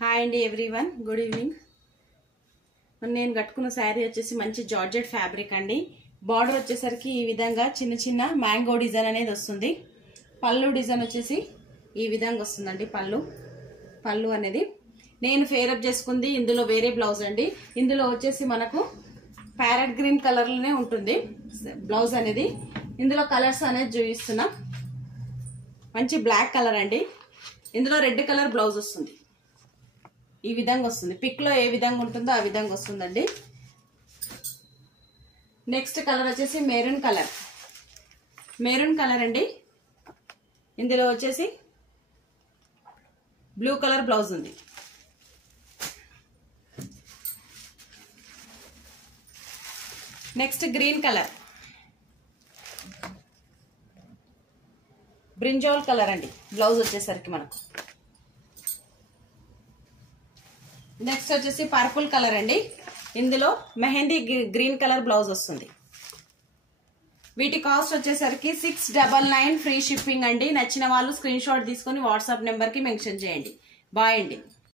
Hi అండి everyone, good evening. నేను కట్టుకున్న శారీ వచ్చేసి మంచి జార్జెట్ ఫ్యాబ్రిక్ అండి. బార్డర్ వచ్చేసరికి ఈ విధంగా చిన్న చిన్న మ్యాంగో డిజైన్ అనేది వస్తుంది. పళ్ళు డిజైన్ వచ్చేసి ఈ విధంగా వస్తుందండి. పళ్ళు అనేది నేను ఫేరప్ చేసుకుంది. ఇందులో వేరే బ్లౌజ్ అండి. ఇందులో వచ్చేసి మనకు ప్యారెట్ గ్రీన్ కలర్లోనే ఉంటుంది బ్లౌజ్ అనేది. ఇందులో కలర్స్ అనేది చూపిస్తున్నా. మంచి బ్లాక్ కలర్ అండి. ఇందులో రెడ్ కలర్ బ్లౌజ్ వస్తుంది. ఈ విధంగా వస్తుంది. పిక్ లో ఏ విధంగా ఉంటుందో ఆ విధంగా వస్తుందండి. నెక్స్ట్ కలర్ వచ్చేసి మెరూన్ కలర్ అండి. ఇందులో వచ్చేసి బ్లూ కలర్ బ్లౌజ్ ఉంది. Next green colour, brinjal colour అండి బ్లౌజ్ వచ్చేసరికి మనకు. నెక్స్ట్ వచ్చేసి పర్పుల్ కలర్ అండి. ఇందులో మెహందీ గ్రీన్ కలర్ బ్లౌజ్ వస్తుంది. వీటి కాస్ట్ వచ్చేసరికి 699 ఫ్రీ షిప్పింగ్ అండి. నచ్చిన వాళ్ళు స్క్రీన్ షాట్ తీసుకొని వాట్సాప్ నెంబర్ కి మెన్షన్ చేయండి. బాయ్ అండి.